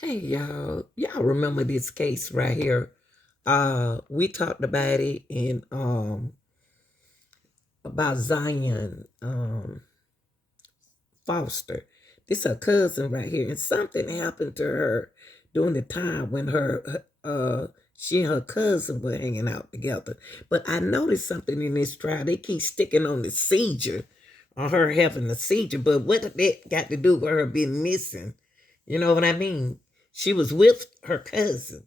Hey y'all remember this case right here? We talked about it in about Zion Foster. This her cousin right here, and something happened to her during the time when she and her cousin were hanging out together. But I noticed something in this trial. They keep sticking on the seizure, on her having a seizure. But what that got to do with her being missing? You know what I mean? She was with her cousin,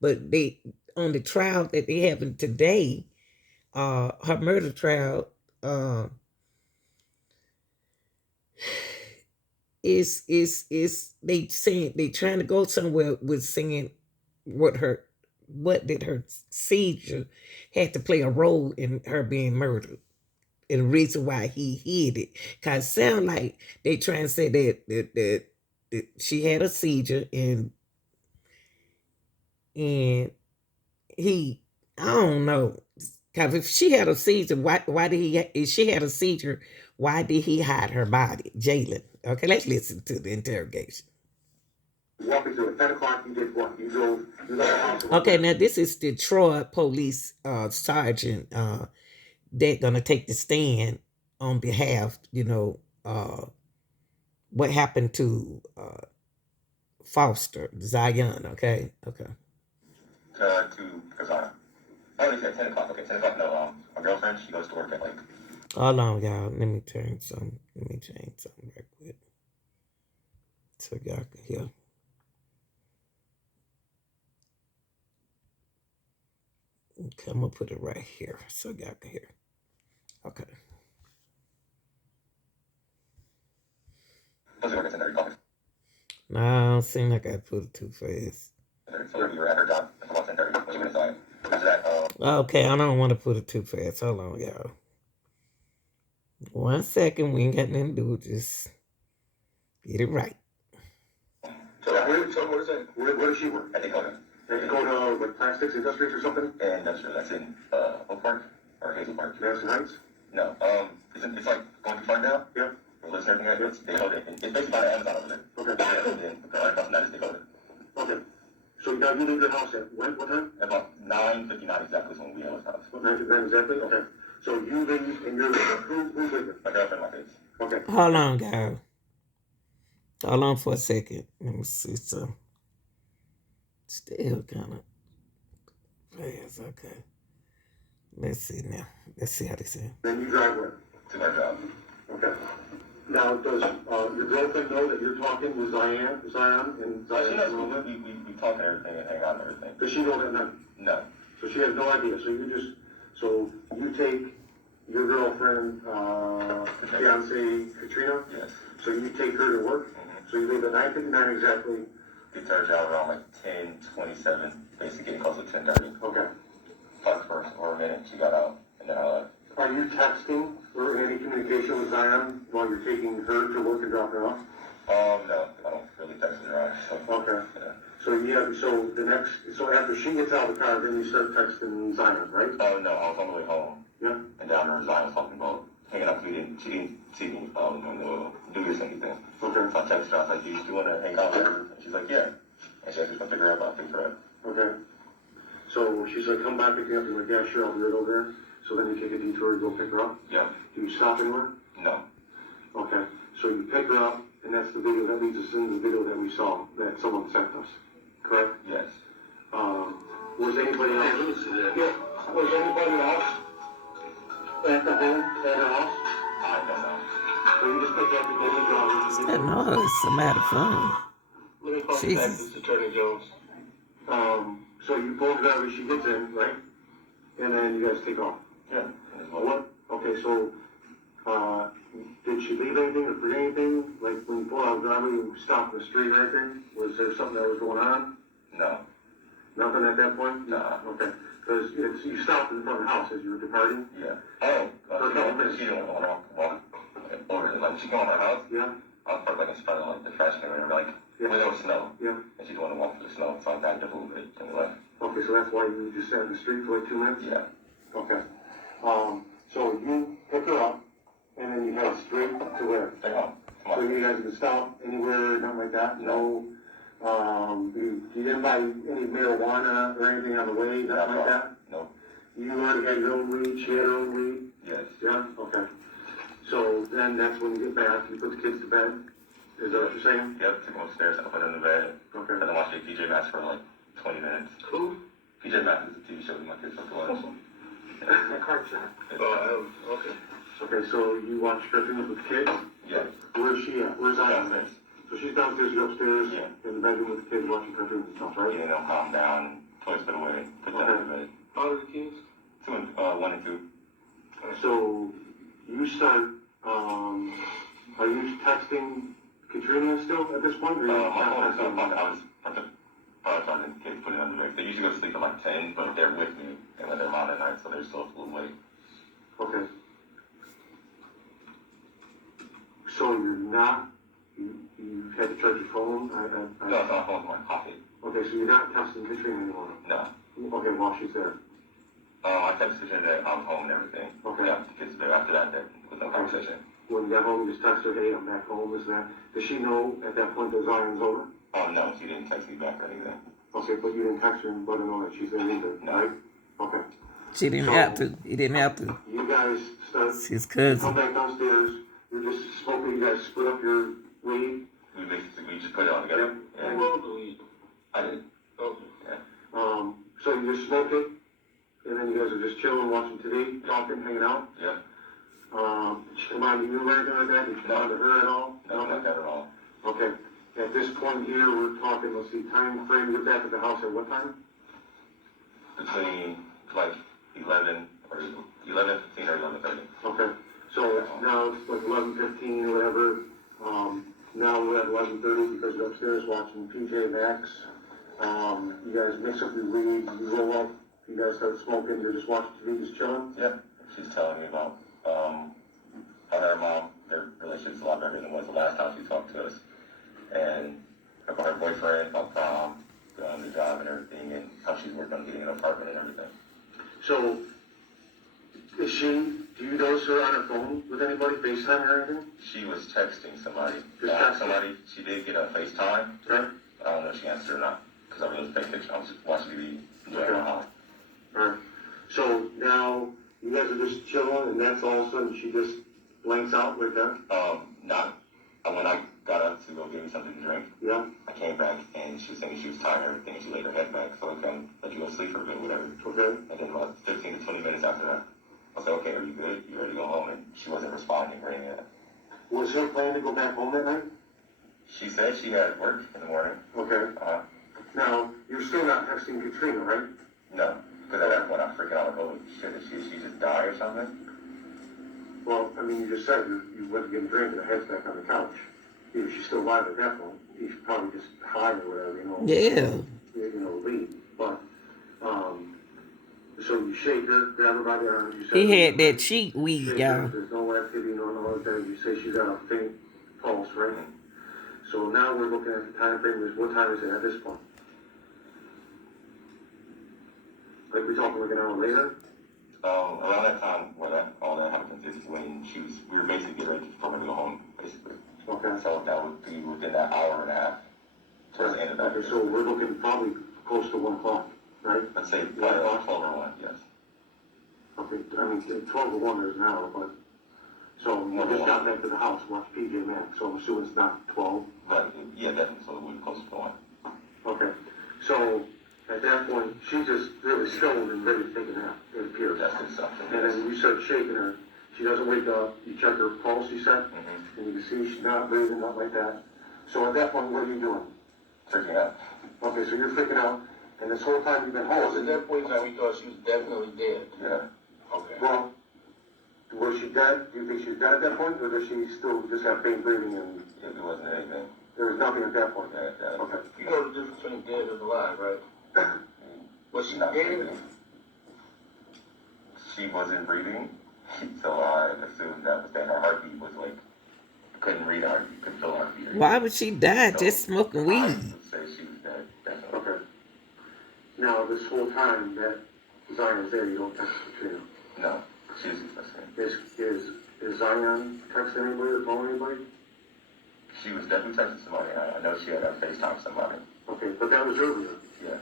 but they on the trial that they having today, her murder trial, is they saying they trying to go somewhere with saying what did her seizure had to play a role in her being murdered, and the reason why he hid it. Cause it sound like they trying to say that she had a seizure and he, I don't know. Cause if she had a seizure, why did he? If she had a seizure, why did he hide her body, JAYLIN? Okay, let's listen to the interrogation. Walking through at 10 o'clock, you did what? You drove. You left the house. Okay, now this is Detroit police sergeant they're gonna take the stand on behalf, what happened to Foster Zion. Okay, okay. Because I already said 10 o'clock. Okay, 10 o'clock. No, my girlfriend, she goes to work at like. Hold on, y'all. Let me change something right quick so y'all can hear. Okay, I'm gonna put it right here so y'all can hear. Okay. No, I don't seem like I put it too fast. Okay, I don't want to put it too fast. Hold on, y'all. 1 second. We ain't got nothing to do with just get it right. So what is that? Where does she work? At Dakota. At Dakota, like plastics industries or something? And that's in Oak Park or Hazel Park. Madison Heights? No. It's like going to Farmdale? Yeah. It's Dakota. It's basically by the Amazon over there. Okay. Yeah, and then across from that is Dakota. Okay. So now you leave your house at what time? About 9:59 exactly is when we left the house. 9:59 exactly? Okay. So you leave and you're who's with you? My girlfriend and my kids. Okay. Hold on, guys. Hold on for a second. Let me see some. Still kind of fast. Okay. Let's see now. Let's see how they say. Then you drive where? To my job. Okay. Now, does your girlfriend know that you're talking with Zion and Zion? She knows we talk and everything and hang out and everything. Does she know that now? No. So she has no idea. So you take your girlfriend, fiance Katrina. Yes. So you take her to work. Mm-hmm. So you leave at 9:59 exactly. Get to her job around like 10:27, basically getting close to 10:30. Okay. Talked first for a minute. She got out, and then I left. Are you texting or any communication with Zion while you're taking her to work and dropping her off? No, I don't really text her. So. Okay. Yeah. So after she gets out of the car, then you start texting Zion, right? Oh no, I was on the way home. Yeah. And down there, Zion was talking about hanging out. She didn't see me on the New Year's anything. Okay. So I texted her. I was like, "Do you want to hang out with her?" And she's like, "Yeah." And she was gonna figure out about things for that. Okay. So she's like, "Come back, pick me up." You're like, "Yeah, sure, I'll be right over there." So then you take a detour to go pick her up? Yeah. Do you stop anywhere? No. Okay. So you pick her up, and that's the video that leads us into the video that we saw that someone sent us. Correct? Yes. Was anybody else? Yeah. Was anybody else at the home, at her house? I don't know. So you just picked up the video. That noise, somebody phone. Let me call Jesus. Attorney Jones. So you pull her out when she gets in, right? And then you guys take off. Yeah. What? Okay, so, did she leave anything or forget anything? Like, when you pull out the driveway, you stop in the street or anything? Was there something that was going on? No. Nothing at that point? No. Okay. Because you stopped in front of the house as you were departing? Yeah. Oh, for a couple minutes. She didn't want to walk over. Like, she came on her house? Yeah. I was probably like in front of like the trash can or like, yeah. Where there was snow. Yeah. And she didn't want to walk through the snow, so I backed up a little bit and left. Okay, so that's why you just sat in the street for like 2 minutes? Yeah. Okay. So you pick her up, and then you head straight to where? Stay home. So you guys can stop anywhere, nothing like that? No You didn't buy any marijuana or anything on the way, nothing like that? No. You already had your own weed, she had her own weed? Yes. Yeah, okay. So then that's when you get back, you put the kids to bed? Is that what you're saying? Yep, took them upstairs, I put them in bed. Okay. And then watched PJ Masks for like 20 minutes. Who? PJ Masks is a TV show with my kids like to watch. A cartoon. Okay. Okay, so you watch cartoons with the kids? Yes. Where's she at? Where's I? Downstairs. So she's downstairs, you're upstairs? Yeah. In the bedroom with the kids watching cartoons and stuff, right? Yeah, they'll calm down, toys put away, put them in bed. How old are the kids? 1 and 2. So you start, are you texting Katrina still at this point? Or My phone is up. I was prioritizing the kids, putting it on the bed. They usually go to sleep at like 10, but they're with me, and when they're mom at night, so they're still a little late. Okay. So you're not, you had to charge your phone? No, it's not my phone's in my pocket. Okay, so you're not texting Katrina anymore? No. Okay, while she's there? I texted her that I was home and everything. Okay. Yeah, the kids there. After that, there was no conversation. When you got home, you just text her, hey, I'm back home, this and that. Does she know at that point that Zion's over? Oh, no, she didn't text me back or anything. Okay, but you didn't text her and let her know that she's there either, No. right? Okay. She didn't have to. He didn't have to. You guys start, It's his come cousin. back downstairs, you're just smoking, you guys split up your weed. We just put it all together. Yeah. And Who rolled the weed? I did. Okay. Yeah. So you just smoked it, and then you guys are just chilling, watching TV, talking, hanging out? Yeah. Did she come on to you or anything like that? Did you come on to her at all? No, not that at all. Okay. At this point here, we're talking, let's see, time frame, you're back at the house at what time? Between like 11 or 11:15 or 11:30. Okay. So now it's like 11:15 or whatever. Now we're at 11:30 because you're upstairs watching PJ Maxx. You guys mix up your weed, you roll up, you guys start smoking, you're just watching TV, just chilling? Yep. She's telling me about how her mom, their relationship's a lot better than it was the last time she talked to us. And about her boyfriend, about prom, the job and everything, and how she's working on getting an apartment and everything. So, do you notice her on her phone with anybody, FaceTime or anything? She was texting somebody. Just texting? Somebody, she did get a FaceTime. Right. I don't know if she answered or not, because I really was paying attention. I was just watching TV, enjoying my house. Alright. So now, you guys are just chilling, and that's all of a sudden she just blanks out like that? When I got up to go get me something to drink, Yeah? I came back and she was saying she was tired and everything, and she laid her head back, so I can let you go to sleep for a bit, whatever. Okay. And then about 15 to 20 minutes after that, I said, okay, are you good? You ready to go home? And she wasn't responding or anything. Was her plan to go back home that night? She said she had work in the morning. Okay. Now, you're still not texting Katrina, right? No, because at that point I'm freaking out, like, oh, shit, did she just die or something? Well, I mean, you just said you went to get a drink and her head's back on the couch. If she's still alive at that point, she's probably just high or whatever, you know. Yeah. You know, leave. But, so you shake her, grab her by the arm, you say... He had that cheap weed, shake y'all. her, there's no activity, no other thing. You say she's got a faint pulse, right? So now we're looking at the time frame. What time is it at this point? Like we're talking like an hour later? Around that time where all that happens is when we were basically getting ready for her to go home, basically. Okay. So that would be within that hour and a half, towards the end of that. Okay, so we're looking probably close to 1 o'clock, right? Let's say probably 12 or 1, yes. Okay, I mean, 12 or 1 is an hour, but, so you just got back to the house, watched PJ Maxx, so I'm assuming it's not 12? Right, yeah, definitely, so it would be close to 1. Okay, so at that point, she's just really stoned and ready to take a nap, it appears. That's it, something. And then you start shaking her, she doesn't wake up, you check her pulse, you said, Mm-hmm. and you can see she's not breathing, not like that. So at that point, what are you doing? Freaking out. Okay, so you're freaking out, and this whole time you've been home. At that point in time, we thought she was definitely dead. Yeah. Okay. Well, was she dead? Do you think she's dead at that point, or does she still just have faint breathing and If it wasn't anything. there was nothing at that point? Yeah. Okay. You know the difference between dead and alive, right? Was she Not dead? breathing. She wasn't breathing, so I assumed that was that her heartbeat was like, couldn't read her heartbeat, couldn't feel her heartbeat. Why would she die So, just smoking I weed? would say she was dead, definitely. Okay. Now, this whole time that Zion was there, you don't text Katrina. No, she was listening. Is Zion texting anybody or calling anybody? She was definitely texting somebody. I know she had FaceTime somebody. Okay, but that was earlier. Yeah.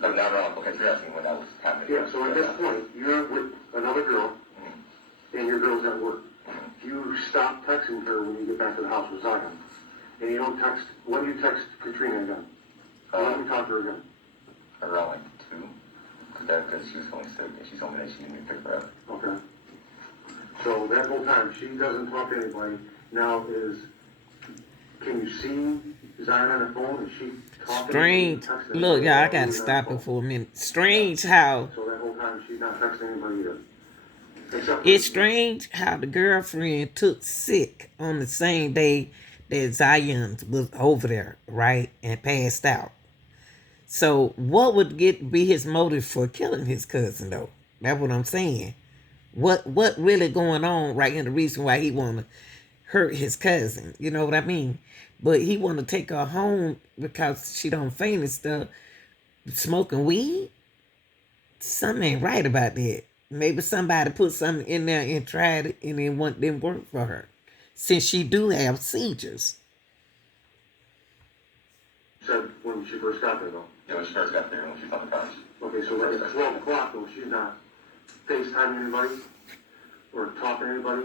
But now we're on, okay, so you're asking when that was happening. Yeah, so at this point, you're with another girl, and your girl's at work. You stop texting her when you get back to the house with Zion. And you don't text, when do you text Katrina again? When do you talk to her again? Around like 2. Because she was feeling sick and she told me that she didn't pick her up. Okay. So that whole time, she doesn't talk to anybody. Now can you see Zion on the phone? Is she talking? Strange. Look, y'all, I gotta stop it for a minute. Strange how. So that whole time, she's not texting anybody either. It's strange how the girlfriend took sick on the same day that Zion was over there, right, and passed out. So what would be his motive for killing his cousin, though? That's what I'm saying. What really going on right here? The reason why he want to hurt his cousin, you know what I mean? But he want to take her home because she don't faint and stuff, smoking weed. Something ain't right about that. Maybe somebody put something in there and tried it and it didn't work for her, since she do have seizures. Said when she first got there, though. Yeah, when she first got there, when she found the couch. Okay, so like at 12 o'clock, though, she's not FaceTiming anybody or talking to anybody?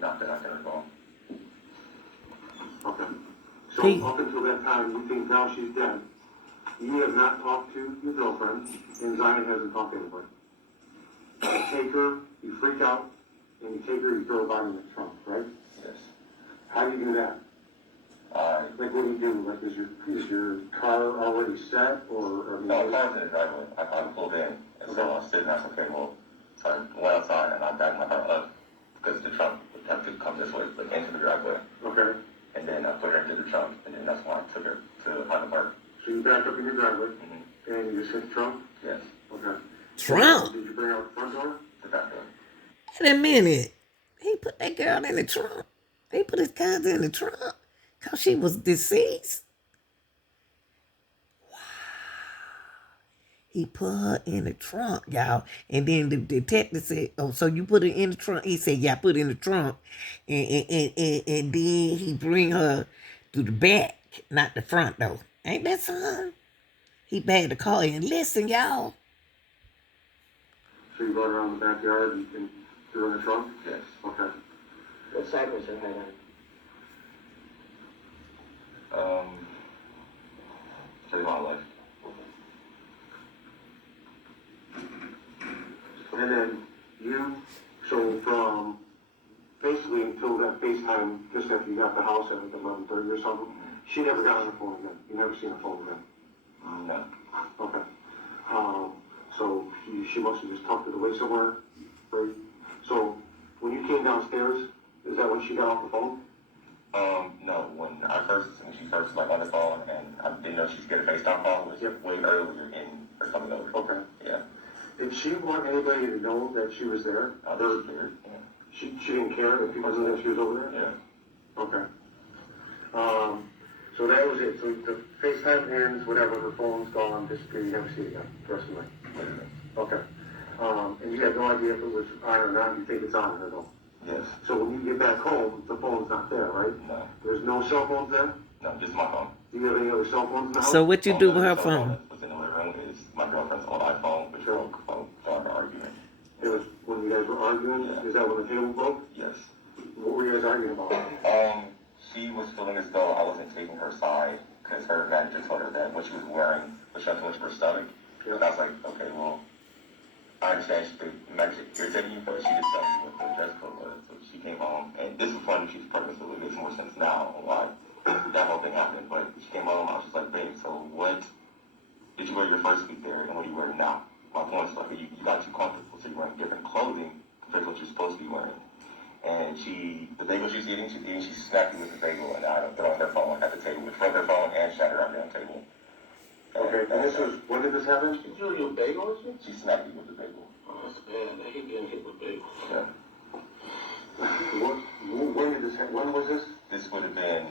Not that I can recall. Okay. So up until that time, you think now she's dead. You have not talked to your girlfriend, and Zion hasn't talked to anybody. You take her, you freak out, and you take her, you throw her body in the trunk, right? Yes. How do you do that? Like, what do you do? Like, is your car already set, or? No, the car's in the driveway. I pulled in, and so I was sitting there, okay, well, so I went outside and I backed my car up, because the trunk would have to come this way, like into the driveway. Okay. And then I put her into the trunk, and then that's why I took her to Highland Park. So you backed up in your driveway, and you just hit the trunk? Yes. Okay. Trunk? Did you bring out the front door? The back door. Wait a minute. He put that girl in the trunk. He put his cousin in the trunk because she was deceased. Wow. He put her in the trunk, y'all. And then the detective said, oh, so you put her in the trunk? He said, yeah, I put her in the trunk. And then he bring her to the back, not the front, though. Ain't that something? He bagged the car in. Listen, y'all. So you brought her around the backyard and threw her in the trunk? Yes. Okay. What side was your head on? Save my life. And then so from basically until that FaceTime, just after you got the house at like 11:30 or something, she never got on her phone again. You never seen her phone again? No. Okay. So she must have just tucked it away somewhere, right? So when you came downstairs, is that when she got off the phone? No. When she first like on the phone, and I didn't know she was getting a FaceTime call, was way earlier in her coming over. Okay. Yeah. Did she want anybody to know that she was there? I was scared. Yeah. She didn't care if people knew that she was over there? Yeah. Okay. So that was it. So the FaceTime ends, whatever, her phone's gone, disappeared, you never see it again, the rest of the night. Okay. And you have no idea if it was on or not, you think it's on her though? Yes. So when you get back home, the phone's not there, right? No. There's no cell phones there? No, just my phone. Do you have any other cell phones in the house? So what you do with her phone? What's in the living room is my girlfriend's old iPhone, which broke during our argument. It was when you guys were arguing? Yeah. Is that when the table broke? Yes. What were you guys arguing about? She was feeling as though I wasn't taking her side because her manager told her that what she was wearing was showing too much of her stomach. Yeah. And I was like, okay, well, I understand the manager irritating you, but she didn't tell me what the dress code was. So she came home, and this is funny, she's pregnant, so it makes more sense now on why that whole thing happened. But she came home, I was just like, babe, so what did you wear your first week there, and what are you wearing now? My point is, like, you got too comfortable, so you're wearing different clothing compared to what you're supposed to be wearing. And the bagel she snapped me with the bagel, and I threw on her phone at the table. It broke her phone and shattered our damn table. Okay, and this was, when did this happen? Did you do a bagel or something? She snapped me with the bagel. Oh, that's bad. I hate getting hit with bagels. Yeah. When was this? This would have been...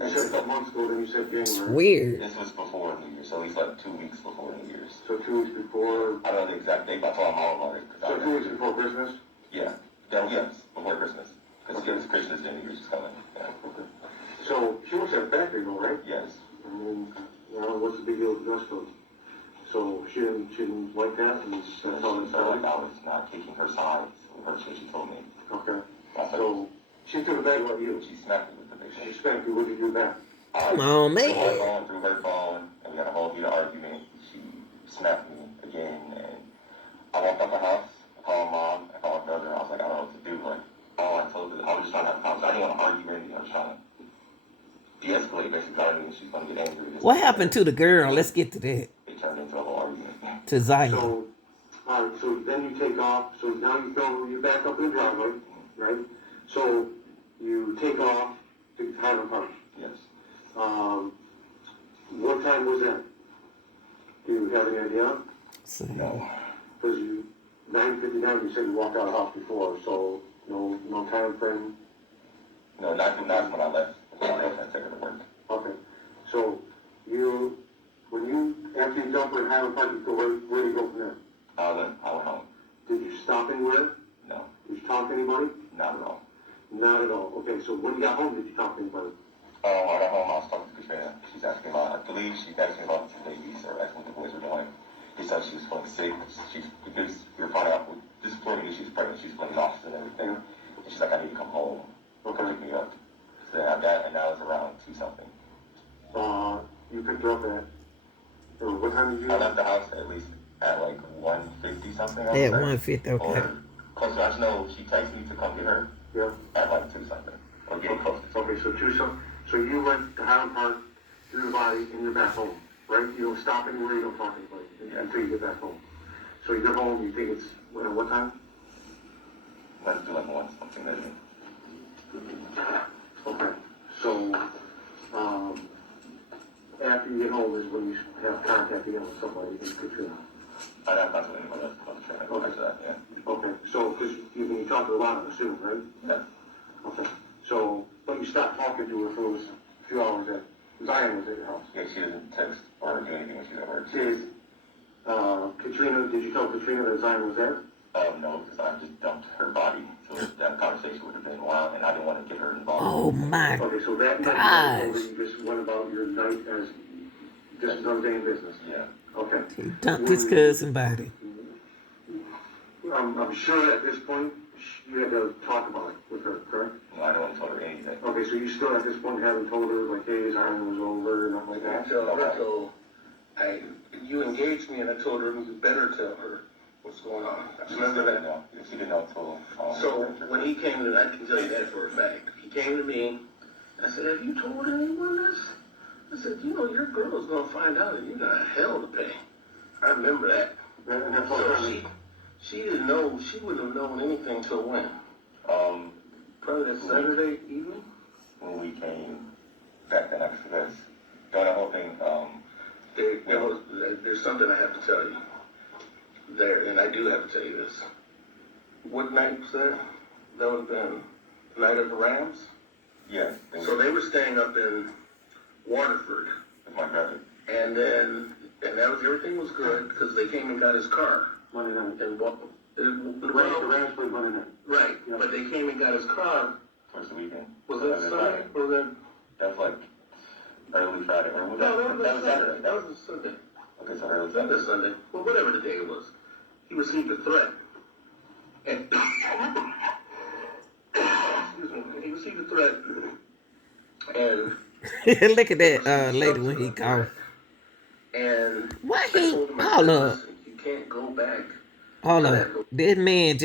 You said a couple months ago, then you said January. Weird. This was before New Year's, so at least like 2 weeks before New Year's. So 2 weeks before... I don't know the exact date, but I told my mom about it. So 2 weeks before Christmas? Yeah. Yes, before Christmas. Because it was Christmas and New Year's is coming. Yeah. Okay. So she works at a factory though, right? Yes. I mean, you know, what's the big deal with dress code? So she didn't like that, and She felt like I was not taking her sides with her, so she told me. Okay. That's like, So she took it back about you. she smacked me with the big She shit. spanked you. What did you do back? Come on, man. Through her phone, and we had a whole heated argument. She smacked me again, and I walked out the house. I called mom. I called my brother. I was like, I don't know what to do. Like, all I told her, I was just trying to have a conversation. I didn't want to argue or anything. I was trying to de-escalate, basically. I knew she's going to get angry. What happened to the girl? Let's get to that. It turned into a whole argument. To Zion. So, all right, so then you take off. So now you back up in the driveway, right? So you take off to Highland Park. Yes. What time was that? Do you have any idea? No. Because 9:59, you said you walked out of the house before, so no time frame. No, not when I left. When I left, I took her to work. Okay, so after you dump her in Highland Park, you go where do you go from there? I went home. Did you stop anywhere? No, Did you talk to anybody? not at all. Not at all. Okay, so when you got home, did you talk to anybody? I got home, I was talking to Katrina. She's asking about, I believe she's asking about the babies or asking what the boys were doing. He said she was feeling sick. Because we were finding out, just before we knew she was pregnant, she was feeling nauseous and everything. And she's like, I need to come home. Okay. Pick me up. So then I got, and that was around 2-something. You picked her up at, or what time did you? I left the house at least at like 1:50 something. At 1:50, okay. Or closer. I just know she texted me to come get her Yeah. at like 2 something. Or getting close to Okay, so you went to Highland Park, threw the body, and you're back home, right? You don't stop anywhere, you don't talk to anybody until you get back home. So you get home, you think it's, what time? Let's do like 1 something maybe. Okay, so, after you get home is when you have contact again with somebody in Katrina. I don't talk to anybody else about the train. I go back to that, yeah. Okay, so, because you talked to a lot, I assume, right? Yeah. Okay, so, but you stopped talking to her for those few hours that Zion was at your house. Yeah, she doesn't text or do anything when she's at work. Did Katrina, did you tell Katrina that Zion was there? No, because I just dumped her body. So that conversation would have been wild, and I didn't want to get her involved. Oh my Okay, so that night gosh. you just went about your night as just another day in business. Yeah. Okay. He dumped his cousin body. I'm sure at this point you had to talk about it with her, correct? No, I don't want to tell her anything. Okay, so you still at this point haven't told her like, hey, Zion was over and nothing like that? Until you engaged me and I told her you better tell her what's going on. I remember that. No, she didn't know until. So when he came to, I can tell you that for a fact. He came to me. I said, "Have you told anyone this?" I said, "You know, your girl's gonna find out, and you got hell to pay." I remember that. And that's all So she didn't know. She wouldn't have known anything till when? Probably that Saturday evening. When we came back the next, because during the whole thing, There's something I have to tell you. There, and I do have to tell you this. What night was that? That would have been the night of the Rams? yeah, So they were staying up in Waterford. with my brother. And everything was good because they came and got his car. Monday night. And The Rams played Monday night. right, Yeah. but they came and got his car. Towards the weekend. Was that Sunday? Or was that? That's like early Friday. Or was that? No, that was Saturday. That was a Sunday. Okay, so early Sunday, Saturday. Sunday. Well, whatever the day it was. He received a threat. And excuse me, he received a threat. And Look at that lady when he called. and Why I he? told him, I Hold said, up. "Listen, you can't go back." Hold up. This man just